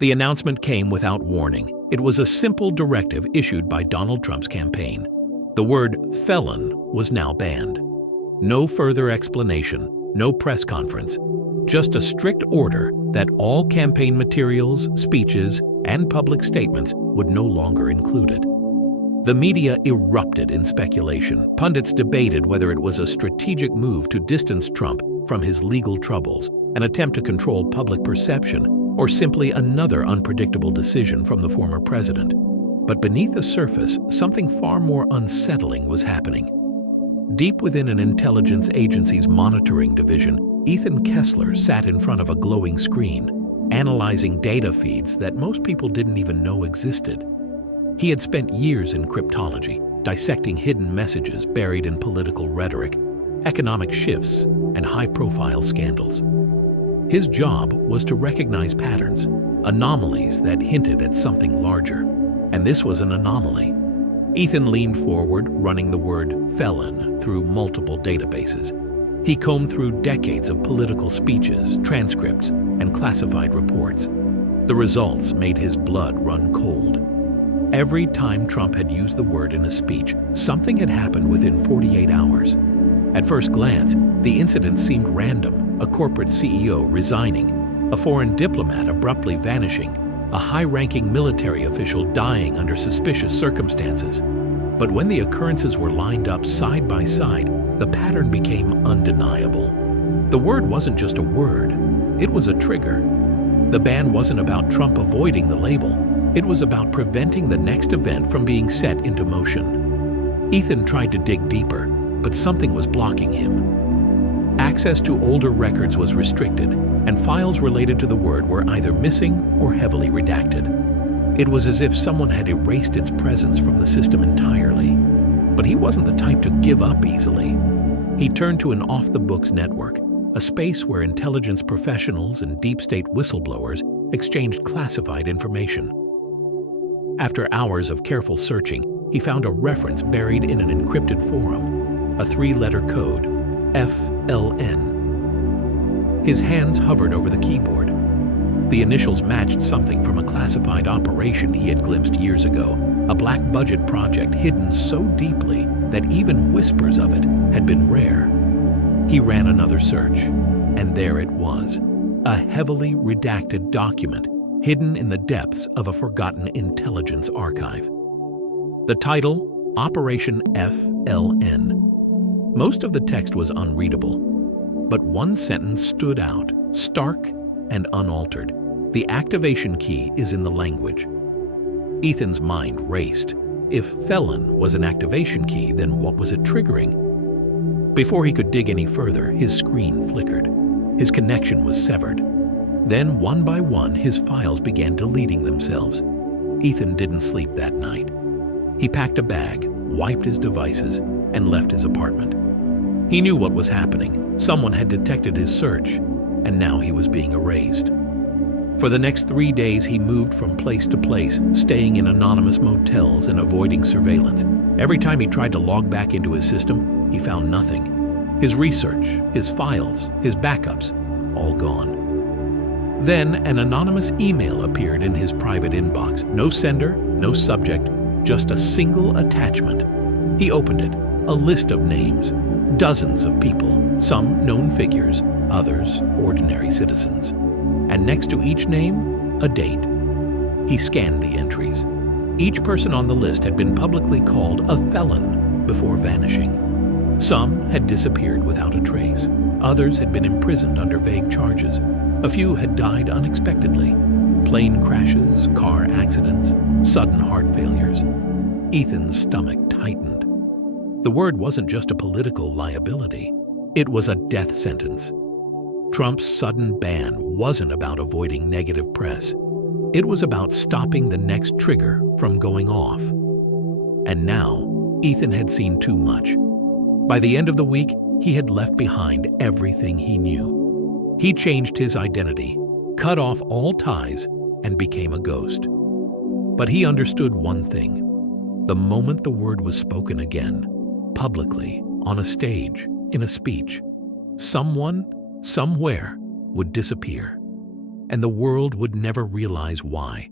The announcement came without warning. It was a simple directive issued by Donald Trump's campaign. The word felon was now banned. No further explanation, no press conference, just a strict order that all campaign materials, speeches, and public statements would no longer include it. The media erupted in speculation. Pundits debated whether it was a strategic move to distance Trump from his legal troubles, an attempt to control public perception, or simply another unpredictable decision from the former president. But beneath the surface, something far more unsettling was happening. Deep within an intelligence agency's monitoring division, Ethan Kessler sat in front of a glowing screen, analyzing data feeds that most people didn't even know existed. He had spent years in cryptology, dissecting hidden messages buried in political rhetoric, economic shifts, and high-profile scandals. His job was to recognize patterns, anomalies that hinted at something larger. And this was an anomaly. Ethan leaned forward, running the word felon through multiple databases. He combed through decades of political speeches, transcripts, and classified reports. The results made his blood run cold. Every time Trump had used the word in a speech, something had happened within 48 hours. At first glance, the incident seemed random: a corporate CEO resigning, a foreign diplomat abruptly vanishing, a high-ranking military official dying under suspicious circumstances. But when the occurrences were lined up side by side, the pattern became undeniable. The word wasn't just a word, it was a trigger. The ban wasn't about Trump avoiding the label, it was about preventing the next event from being set into motion. Ethan tried to dig deeper, but something was blocking him. Access to older records was restricted, and files related to the word were either missing or heavily redacted. It was as if someone had erased its presence from the system entirely. But he wasn't the type to give up easily. He turned to an off-the-books network, a space where intelligence professionals and deep state whistleblowers exchanged classified information. After hours of careful searching, he found a reference buried in an encrypted forum, a 3-letter code, FELON. His hands hovered over the keyboard. The initials matched something from a classified operation he had glimpsed years ago, a black-budget project hidden so deeply that even whispers of it had been rare. He ran another search, and there it was, a heavily redacted document hidden in the depths of a forgotten intelligence archive. The title, Operation F.L.N. Most of the text was unreadable, but one sentence stood out, stark and unaltered. The activation key is in the language. Ethan's mind raced. If felon was an activation key, then what was it triggering? Before he could dig any further, his screen flickered. His connection was severed. Then, one by one, his files began deleting themselves. Ethan didn't sleep that night. He packed a bag, wiped his devices, and left his apartment. He knew what was happening. Someone had detected his search, and now he was being erased. For the next 3 days, he moved from place to place, staying in anonymous motels and avoiding surveillance. Every time he tried to log back into his system, he found nothing. His research, his files, his backups, all gone. Then an anonymous email appeared in his private inbox. No sender, no subject, just a single attachment. He opened it, a list of names, dozens of people, some known figures, others ordinary citizens. And next to each name, a date. He scanned the entries. Each person on the list had been publicly called a felon before vanishing. Some had disappeared without a trace. Others had been imprisoned under vague charges. A few had died unexpectedly. Plane crashes, car accidents, sudden heart failures. Ethan's stomach tightened. The word wasn't just a political liability. It was a death sentence. Trump's sudden ban wasn't about avoiding negative press. It was about stopping the next trigger from going off. And now, Ethan had seen too much. By the end of the week, he had left behind everything he knew. He changed his identity, cut off all ties, and became a ghost. But he understood one thing. The moment the word was spoken again, publicly, on a stage, in a speech, someone, somewhere, would disappear. and the world would never realize why.